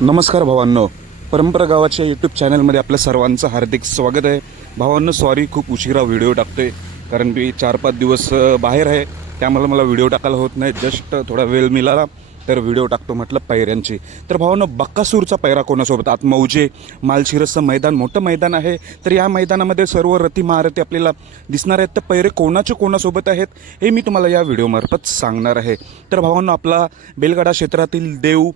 नमस्कार भावांनो. परंपरा गावाच्या यूट्यूब चॅनलमध्ये आपल्या सर्वांचं हार्दिक स्वागत आहे. भावांनो सॉरी खूप उशिरा व्हिडिओ टाकतोय. कारण मी चार पाच दिवस बाहेर आहे. त्यामुळे मला व्हिडिओ टाकायला होत नाही. जस्ट थोडा वेळ मिळाला तर व्हिडिओ टाकतो म्हटलं पैऱ्यांची तर भावांनो बक्कासूरचा पैरा कोणासोबत? आत मौजे मालशिरसचं मैदान मोठं मैदान आहे. तर या मैदानामध्ये सर्व रथी महारथी आपल्याला दिसणार आहेत. तर पैरे कोणाचे कोणासोबत आहेत हे मी तुम्हाला या व्हिडिओमार्फत सांगणार आहे. तर भावांनो आपला बेलगाडा क्षेत्रातील देव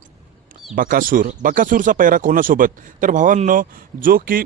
बकासूर. बकासूरचा पैरा कोणासोबत? तर भावांनो जो की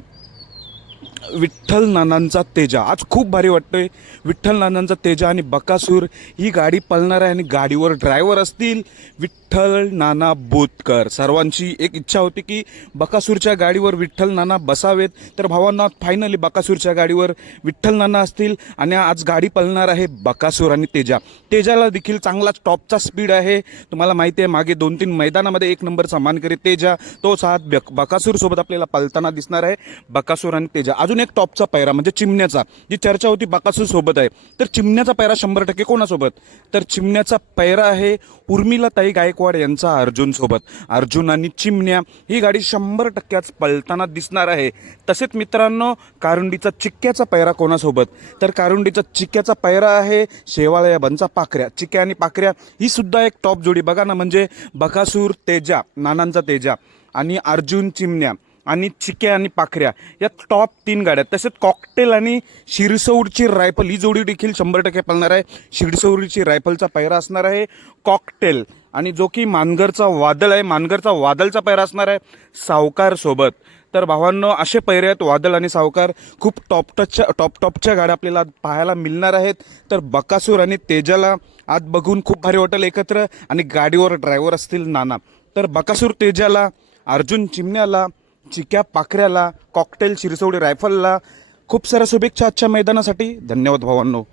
विठ्ठल नानांचा तेजा. आज खूप भारी वाटतोय. विठ्ठल नानांचा तेजा आणि बकासूर ही गाडी पळणार आहे आणि गाडीवर ड्रायव्हर असतील विठ्ठल नाना बोतकर. सर्वांची एक इच्छा होती की बकासूरच्या गाडीवर विठ्ठल नाना बसावेत. तर भावांना फायनली बकासूरच्या गाडीवर विठ्ठल नाना असतील आणि आज गाडी पळणार आहे बकासूर आणि तेजा. तेजाला देखील चांगलाच टॉपचा स्पीड आहे. तुम्हाला माहिती आहे मागे दोन तीन मैदानामध्ये एक नंबरचा मानकरी तेजा. तो साथ बक बकासूर सोबत आपल्याला पळताना दिसणार आहे. बकासूर आणि तेजा. अजून एक टॉपचा पैरा म्हणजे चिमण्याचा जी चर्चा होती बकासूर सोबत आहे. तर चिमण्याचा पैरा शंभर टक्के कोणासोबत? तर चिमण्याचा पैरा आहे उर्मिलाताई गायकवाड यांचा अर्जुन सोबत. अर्जुन आणि चिमण्या ही गाडी शंभर टक्क्याच पळताना दिसणार आहे. तसेच मित्रांनो कारुंडीचा चिक्क्याचा पैरा कोणासोबत? तर कारुंडीचा चिक्क्याचा पैरा आहे शेवाळ या बनचा पाखऱ्या. चिक्क्या आणि पाखऱ्या ही सुद्धा एक टॉप जोडी. बघा ना म्हणजे बकासूर तेजा नानांचा तेजा आणि अर्जुन चिमण्या. आणि चिक्या आणि पाखऱ्या या टॉप तीन गाड्या. तसेच कॉकटेल आणि शिरसौडची रायफल ही जोडी देखील शंभर टक्के पळणार आहे. शिरसौडीची रायफलचा पैरा असणार आहे. कॉकटेल आणि जो की मानगरचा वादळ आहे मानगरचा वादळचा पैरा असणार आहे सावकारसोबत तर भावांनो असे पैरे आहेत वादळ आणि सावकार. खूप टॉप टचच्या टॉप टॉपच्या गाड्या आपल्याला पाहायला मिळणार आहेत. तर बकासूर आणि तेजाला आज बघून खूप भारी वाटेल एकत्र. आणि गाडीवर ड्रायव्हर असतील नाना. तर बकासूर तेजाला अर्जुन चिमण्याला चिक्या पाखऱ्याला कॉकटेल शिरसवडी रायफलला खूप साऱ्या शुभेच्छा आजच्या मैदानासाठी. धन्यवाद भावांनो.